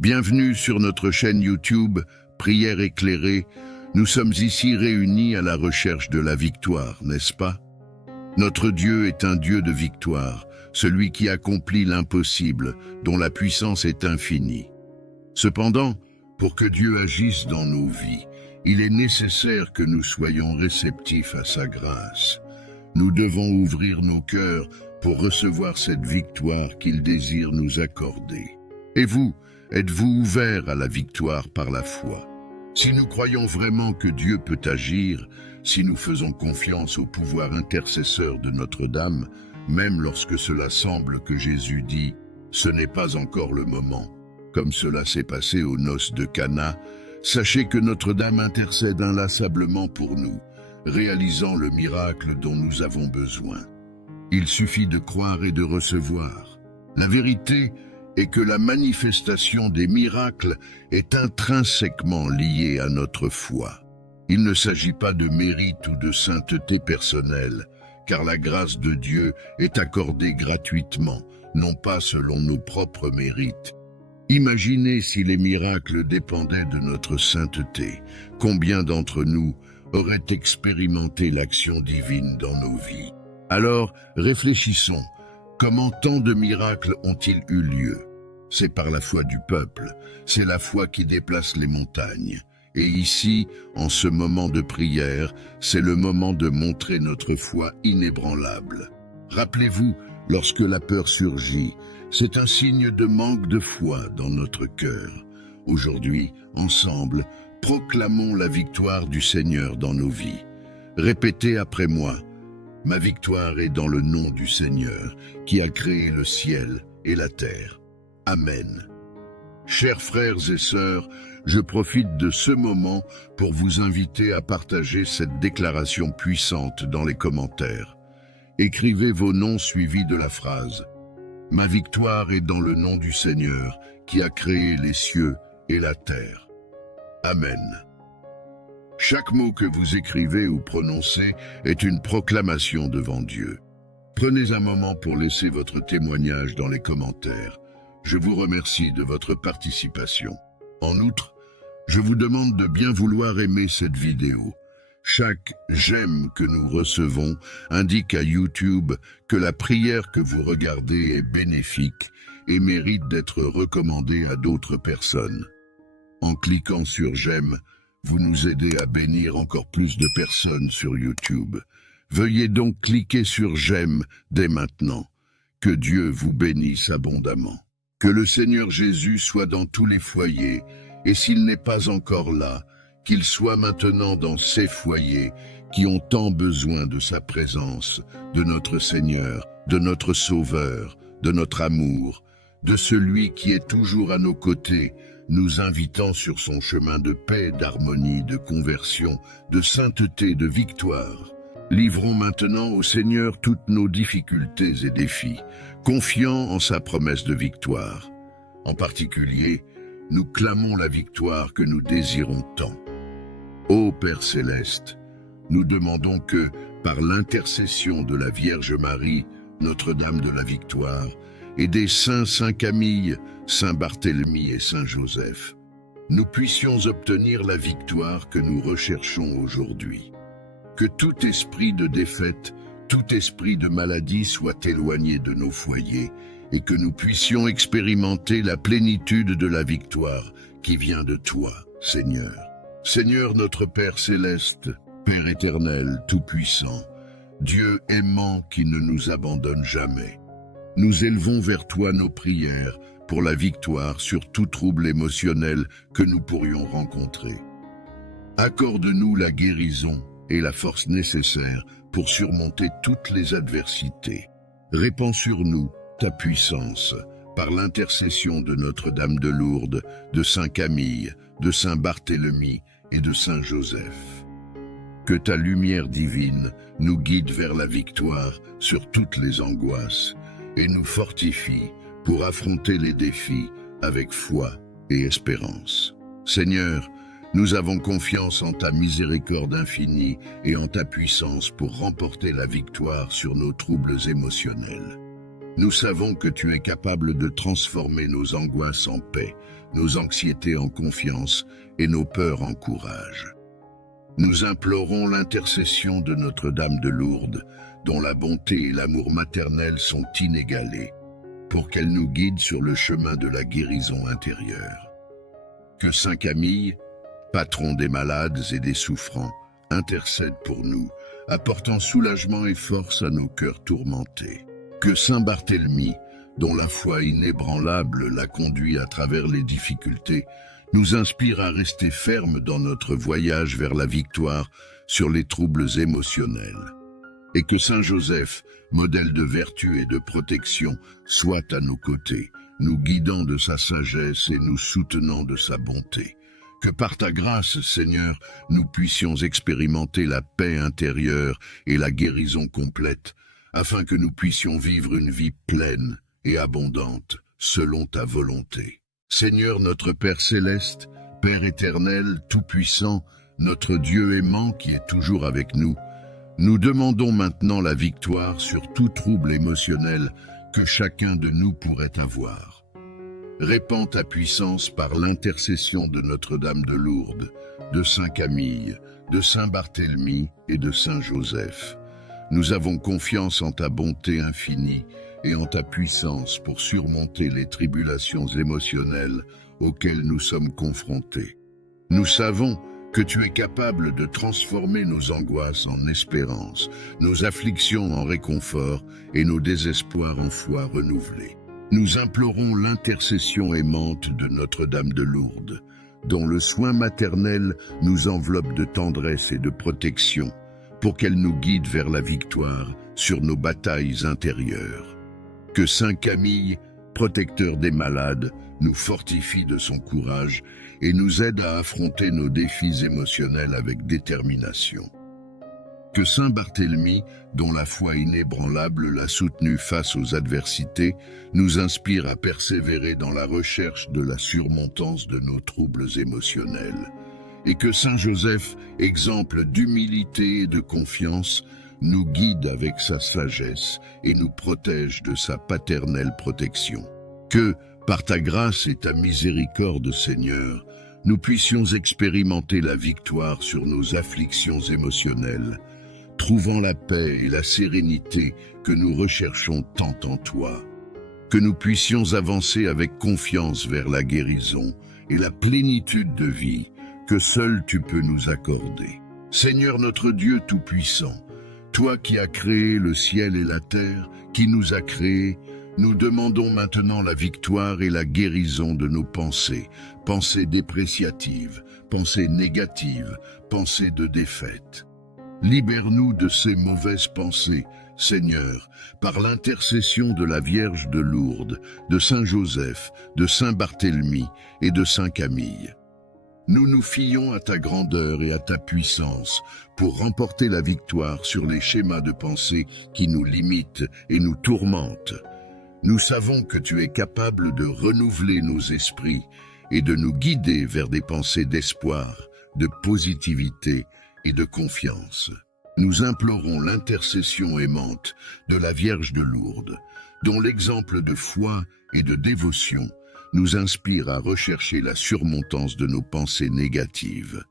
Bienvenue sur notre chaîne YouTube, Prière éclairée. Nous sommes ici réunis à la recherche de la victoire, n'est-ce pas? Notre Dieu est un Dieu de victoire, celui qui accomplit l'impossible, dont la puissance est infinie. Cependant, pour que Dieu agisse dans nos vies, il est nécessaire que nous soyons réceptifs à sa grâce. Nous devons ouvrir nos cœurs pour recevoir cette victoire qu'il désire nous accorder. Et vous, êtes-vous ouverts à la victoire par la foi? Si nous croyons vraiment que Dieu peut agir, si nous faisons confiance au pouvoir intercesseur de Notre-Dame, même lorsque cela semble que Jésus dit « ce n'est pas encore le moment », comme cela s'est passé aux noces de Cana, sachez que Notre-Dame intercède inlassablement pour nous, réalisant le miracle dont nous avons besoin. Il suffit de croire et de recevoir. La vérité est que la manifestation des miracles est intrinsèquement liée à notre foi. Il ne s'agit pas de mérite ou de sainteté personnelle, car la grâce de Dieu est accordée gratuitement, non pas selon nos propres mérites. Imaginez si les miracles dépendaient de notre sainteté. Combien d'entre nous auraient expérimenté l'action divine dans nos vies? Alors, réfléchissons. Comment tant de miracles ont-ils eu lieu? C'est par la foi du peuple. C'est la foi qui déplace les montagnes. Et ici, en ce moment de prière, c'est le moment de montrer notre foi inébranlable. Rappelez-vous, lorsque la peur surgit, c'est un signe de manque de foi dans notre cœur. Aujourd'hui, ensemble, proclamons la victoire du Seigneur dans nos vies. Répétez après moi. Ma victoire est dans le nom du Seigneur, qui a créé le ciel et la terre. Amen. Chers frères et sœurs, je profite de ce moment pour vous inviter à partager cette déclaration puissante dans les commentaires. Écrivez vos noms suivis de la phrase « Ma victoire est dans le nom du Seigneur, qui a créé les cieux et la terre. Amen. » Chaque mot que vous écrivez ou prononcez est une proclamation devant Dieu. Prenez un moment pour laisser votre témoignage dans les commentaires. Je vous remercie de votre participation. En outre, je vous demande de bien vouloir aimer cette vidéo. Chaque « j'aime » que nous recevons indique à YouTube que la prière que vous regardez est bénéfique et mérite d'être recommandée à d'autres personnes. En cliquant sur « j'aime », vous nous aidez à bénir encore plus de personnes sur YouTube. Veuillez donc cliquer sur « j'aime » dès maintenant. Que Dieu vous bénisse abondamment. Que le Seigneur Jésus soit dans tous les foyers, et s'il n'est pas encore là, qu'il soit maintenant dans ces foyers qui ont tant besoin de sa présence, de notre Seigneur, de notre Sauveur, de notre amour, de celui qui est toujours à nos côtés, nous invitant sur son chemin de paix, d'harmonie, de conversion, de sainteté, de victoire. Livrons maintenant au Seigneur toutes nos difficultés et défis, confiants en sa promesse de victoire. En particulier, nous clamons la victoire que nous désirons tant. Ô Père céleste, nous demandons que, par l'intercession de la Vierge Marie, Notre-Dame de la Victoire, et des saints Saint Camille, Saint Barthélemy et Saint Joseph, nous puissions obtenir la victoire que nous recherchons aujourd'hui. Que tout esprit de défaite, tout esprit de maladie soit éloigné de nos foyers et que nous puissions expérimenter la plénitude de la victoire qui vient de toi, Seigneur. Seigneur notre Père céleste, Père éternel, tout-puissant, Dieu aimant qui ne nous abandonne jamais, nous élevons vers toi nos prières pour la victoire sur tout trouble émotionnel que nous pourrions rencontrer. Accorde-nous la guérison et la force nécessaire pour surmonter toutes les adversités. Répands sur nous ta puissance par l'intercession de Notre-Dame de Lourdes, de Saint Camille, de Saint Barthélemy et de Saint Joseph. Que ta lumière divine nous guide vers la victoire sur toutes les angoisses et nous fortifie pour affronter les défis avec foi et espérance. Seigneur, nous avons confiance en ta miséricorde infinie et en ta puissance pour remporter la victoire sur nos troubles émotionnels. Nous savons que tu es capable de transformer nos angoisses en paix, nos anxiétés en confiance et nos peurs en courage. Nous implorons l'intercession de Notre-Dame de Lourdes, dont la bonté et l'amour maternel sont inégalés, pour qu'elle nous guide sur le chemin de la guérison intérieure. Que Saint Camille, patron des malades et des souffrants, intercède pour nous, apportant soulagement et force à nos cœurs tourmentés. Que Saint Barthélemy, dont la foi inébranlable l'a conduit à travers les difficultés, nous inspire à rester fermes dans notre voyage vers la victoire sur les troubles émotionnels. Et que Saint Joseph, modèle de vertu et de protection, soit à nos côtés, nous guidant de sa sagesse et nous soutenant de sa bonté. Que par ta grâce, Seigneur, nous puissions expérimenter la paix intérieure et la guérison complète, afin que nous puissions vivre une vie pleine et abondante, selon ta volonté. Seigneur notre Père céleste, Père éternel, tout-puissant, notre Dieu aimant qui est toujours avec nous, nous demandons maintenant la victoire sur tout trouble émotionnel que chacun de nous pourrait avoir. Répands ta puissance par l'intercession de Notre-Dame de Lourdes, de Saint Camille, de Saint Barthélemy et de Saint Joseph. Nous avons confiance en ta bonté infinie et en ta puissance pour surmonter les tribulations émotionnelles auxquelles nous sommes confrontés. Nous savons que tu es capable de transformer nos angoisses en espérance, nos afflictions en réconfort et nos désespoirs en foi renouvelée. Nous implorons l'intercession aimante de Notre-Dame de Lourdes, dont le soin maternel nous enveloppe de tendresse et de protection, pour qu'elle nous guide vers la victoire sur nos batailles intérieures. Que Saint Camille, protecteur des malades, nous fortifie de son courage et nous aide à affronter nos défis émotionnels avec détermination. Que Saint Barthélemy, dont la foi inébranlable l'a soutenu face aux adversités, nous inspire à persévérer dans la recherche de la surmontance de nos troubles émotionnels. Et que Saint Joseph, exemple d'humilité et de confiance, nous guide avec sa sagesse et nous protège de sa paternelle protection. Que, par ta grâce et ta miséricorde, Seigneur, nous puissions expérimenter la victoire sur nos afflictions émotionnelles, trouvant la paix et la sérénité que nous recherchons tant en toi. Que nous puissions avancer avec confiance vers la guérison et la plénitude de vie que seul tu peux nous accorder. Seigneur notre Dieu Tout-Puissant, toi qui as créé le ciel et la terre, qui nous a créés, nous demandons maintenant la victoire et la guérison de nos pensées, pensées dépréciatives, pensées négatives, pensées de défaite. Libère-nous de ces mauvaises pensées, Seigneur, par l'intercession de la Vierge de Lourdes, de Saint Joseph, de Saint Barthélemy et de Saint Camille. Nous nous fions à ta grandeur et à ta puissance pour remporter la victoire sur les schémas de pensée qui nous limitent et nous tourmentent. Nous savons que tu es capable de renouveler nos esprits et de nous guider vers des pensées d'espoir, de positivité et de confiance. Nous implorons l'intercession aimante de la Vierge de Lourdes, dont l'exemple de foi et de dévotion nous inspire à rechercher la surmontance de nos pensées négatives.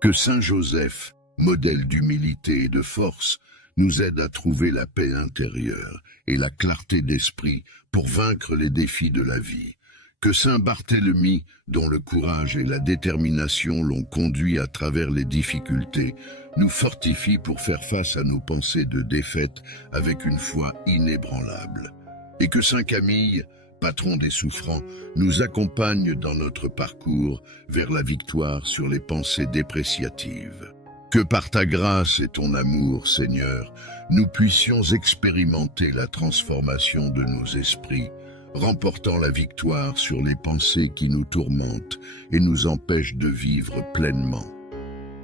Que Saint Joseph, modèle d'humilité et de force, nous aide à trouver la paix intérieure et la clarté d'esprit pour vaincre les défis de la vie. Que Saint Barthélemy, dont le courage et la détermination l'ont conduit à travers les difficultés, nous fortifie pour faire face à nos pensées de défaite avec une foi inébranlable. Et que Saint Camille, patron des souffrants, nous accompagne dans notre parcours vers la victoire sur les pensées dépréciatives. Que par ta grâce et ton amour, Seigneur, nous puissions expérimenter la transformation de nos esprits, remportant la victoire sur les pensées qui nous tourmentent et nous empêchent de vivre pleinement.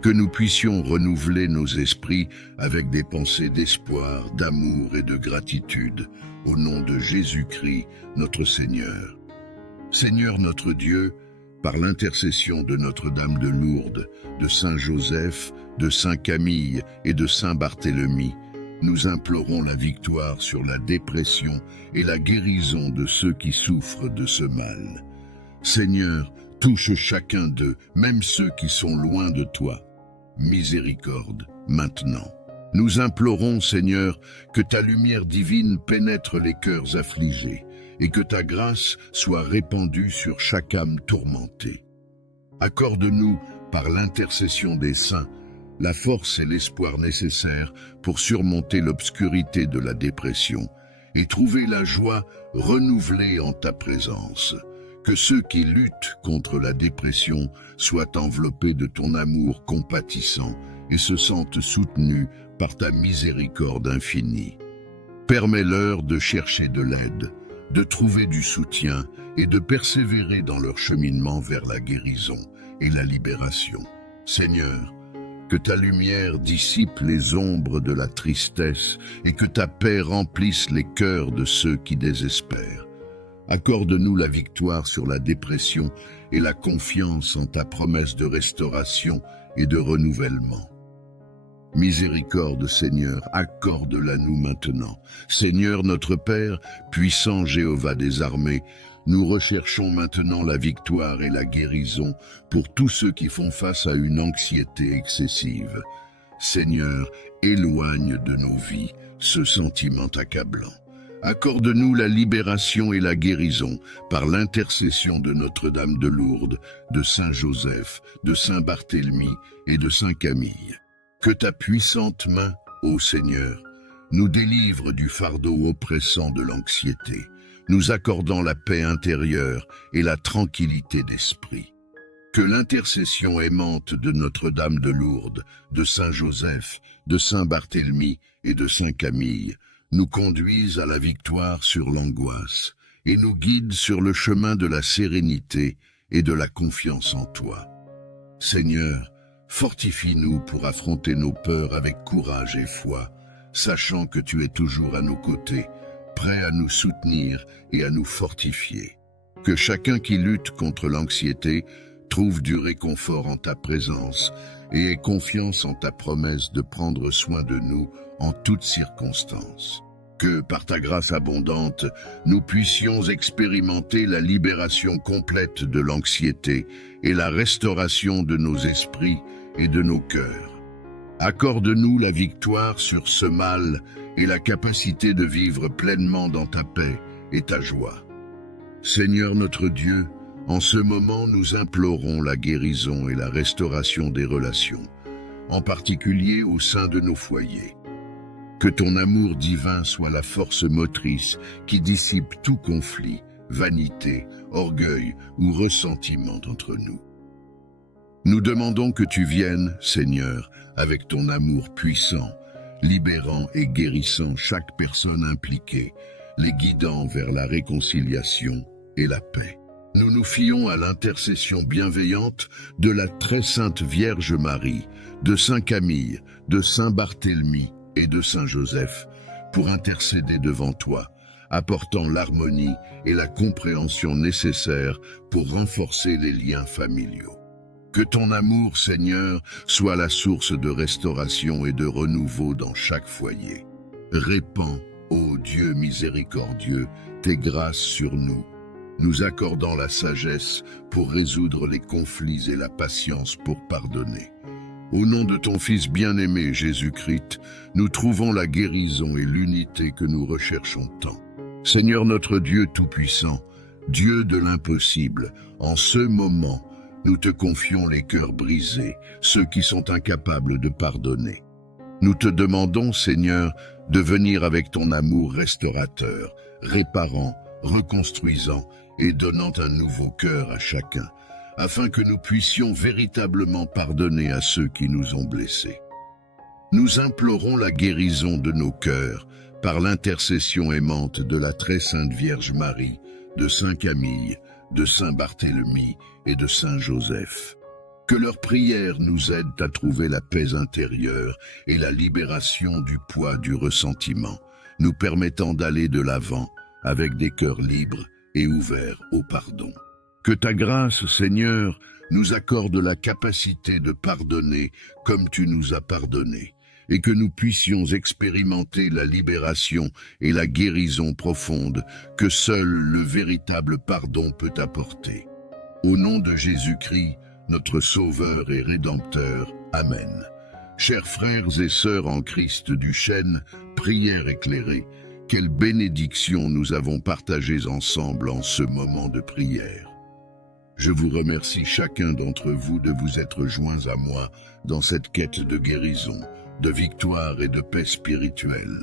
Que nous puissions renouveler nos esprits avec des pensées d'espoir, d'amour et de gratitude, au nom de Jésus-Christ, notre Seigneur. Seigneur notre Dieu, par l'intercession de Notre-Dame de Lourdes, de Saint Joseph, de Saint Camille et de Saint Barthélemy, nous implorons la victoire sur la dépression et la guérison de ceux qui souffrent de ce mal. Seigneur, touche chacun d'eux, même ceux qui sont loin de toi. Miséricorde, maintenant. Nous implorons, Seigneur, que ta lumière divine pénètre les cœurs affligés et que ta grâce soit répandue sur chaque âme tourmentée. Accorde-nous, par l'intercession des saints, la force et l'espoir nécessaires pour surmonter l'obscurité de la dépression et trouver la joie renouvelée en ta présence. Que ceux qui luttent contre la dépression soient enveloppés de ton amour compatissant et se sentent soutenus par ta miséricorde infinie. Permets-leur de chercher de l'aide, de trouver du soutien et de persévérer dans leur cheminement vers la guérison et la libération. Seigneur, que ta lumière dissipe les ombres de la tristesse et que ta paix remplisse les cœurs de ceux qui désespèrent. Accorde-nous la victoire sur la dépression et la confiance en ta promesse de restauration et de renouvellement. Miséricorde, Seigneur, accorde-la-nous maintenant. Seigneur notre Père, puissant Jéhovah des armées, nous recherchons maintenant la victoire et la guérison pour tous ceux qui font face à une anxiété excessive. Seigneur, éloigne de nos vies ce sentiment accablant. Accorde-nous la libération et la guérison par l'intercession de Notre-Dame de Lourdes, de Saint Joseph, de Saint Barthélemy et de Saint Camille. Que ta puissante main, ô Seigneur, nous délivre du fardeau oppressant de l'anxiété, nous accordant la paix intérieure et la tranquillité d'esprit. Que l'intercession aimante de Notre-Dame de Lourdes, de Saint Joseph, de Saint Barthélemy et de Saint Camille nous conduise à la victoire sur l'angoisse et nous guide sur le chemin de la sérénité et de la confiance en toi. Seigneur, fortifie-nous pour affronter nos peurs avec courage et foi, sachant que tu es toujours à nos côtés, prêt à nous soutenir et à nous fortifier. Que chacun qui lutte contre l'anxiété trouve du réconfort en ta présence et ait confiance en ta promesse de prendre soin de nous en toutes circonstances. Que, par ta grâce abondante, nous puissions expérimenter la libération complète de l'anxiété et la restauration de nos esprits et de nos cœurs. Accorde-nous la victoire sur ce mal et la capacité de vivre pleinement dans ta paix et ta joie. Seigneur notre Dieu, en ce moment nous implorons la guérison et la restauration des relations, en particulier au sein de nos foyers. Que ton amour divin soit la force motrice qui dissipe tout conflit, vanité, orgueil ou ressentiment entre nous. Nous demandons que tu viennes, Seigneur, avec ton amour puissant, libérant et guérissant chaque personne impliquée, les guidant vers la réconciliation et la paix. Nous nous fions à l'intercession bienveillante de la très sainte Vierge Marie, de Saint Camille, de Saint Barthélemy et de Saint Joseph pour intercéder devant toi, apportant l'harmonie et la compréhension nécessaires pour renforcer les liens familiaux. Que ton amour, Seigneur, soit la source de restauration et de renouveau dans chaque foyer. Répands, ô Dieu miséricordieux, tes grâces sur nous, nous accordant la sagesse pour résoudre les conflits et la patience pour pardonner. Au nom de ton Fils bien-aimé Jésus-Christ, nous trouvons la guérison et l'unité que nous recherchons tant. Seigneur notre Dieu Tout-Puissant, Dieu de l'impossible, en ce moment, nous te confions les cœurs brisés, ceux qui sont incapables de pardonner. Nous te demandons, Seigneur, de venir avec ton amour restaurateur, réparant, reconstruisant et donnant un nouveau cœur à chacun, afin que nous puissions véritablement pardonner à ceux qui nous ont blessés. Nous implorons la guérison de nos cœurs par l'intercession aimante de la très sainte Vierge Marie, de Saint Camille, de Saint Barthélemy et de Saint Joseph. Que leurs prières nous aident à trouver la paix intérieure et la libération du poids du ressentiment, nous permettant d'aller de l'avant avec des cœurs libres et ouverts au pardon. Que ta grâce, Seigneur, nous accorde la capacité de pardonner comme tu nous as pardonné, et que nous puissions expérimenter la libération et la guérison profonde que seul le véritable pardon peut apporter. Au nom de Jésus-Christ, notre Sauveur et Rédempteur. Amen. Chers frères et sœurs en Christ du chêne, prière éclairée, quelle bénédiction nous avons partagées ensemble en ce moment de prière. Je vous remercie chacun d'entre vous de vous être joints à moi dans cette quête de guérison, de victoire et de paix spirituelle.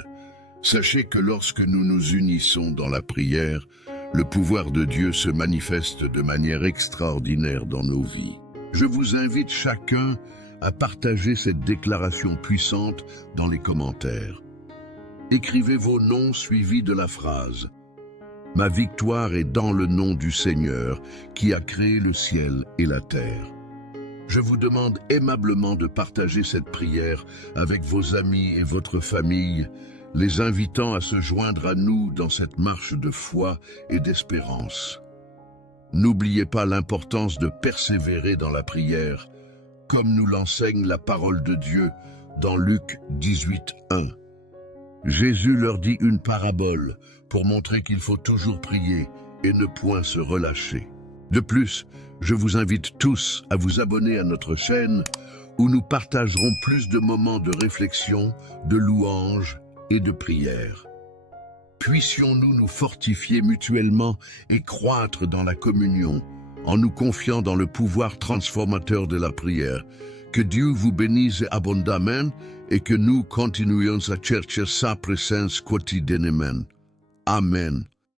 Sachez que lorsque nous nous unissons dans la prière, le pouvoir de Dieu se manifeste de manière extraordinaire dans nos vies. Je vous invite chacun à partager cette déclaration puissante dans les commentaires. Écrivez vos noms suivis de la phrase « Ma victoire est dans le nom du Seigneur qui a créé le ciel et la terre ». Je vous demande aimablement de partager cette prière avec vos amis et votre famille, les invitant à se joindre à nous dans cette marche de foi et d'espérance. N'oubliez pas l'importance de persévérer dans la prière, comme nous l'enseigne la parole de Dieu dans Luc 18:1. Jésus leur dit une parabole pour montrer qu'il faut toujours prier et ne point se relâcher. De plus, je vous invite tous à vous abonner à notre chaîne où nous partagerons plus de moments de réflexion, de louange et de prière. Puissions-nous nous fortifier mutuellement et croître dans la communion en nous confiant dans le pouvoir transformateur de la prière. Que Dieu vous bénisse abondamment et que nous continuions à chercher sa présence quotidiennement. Amen.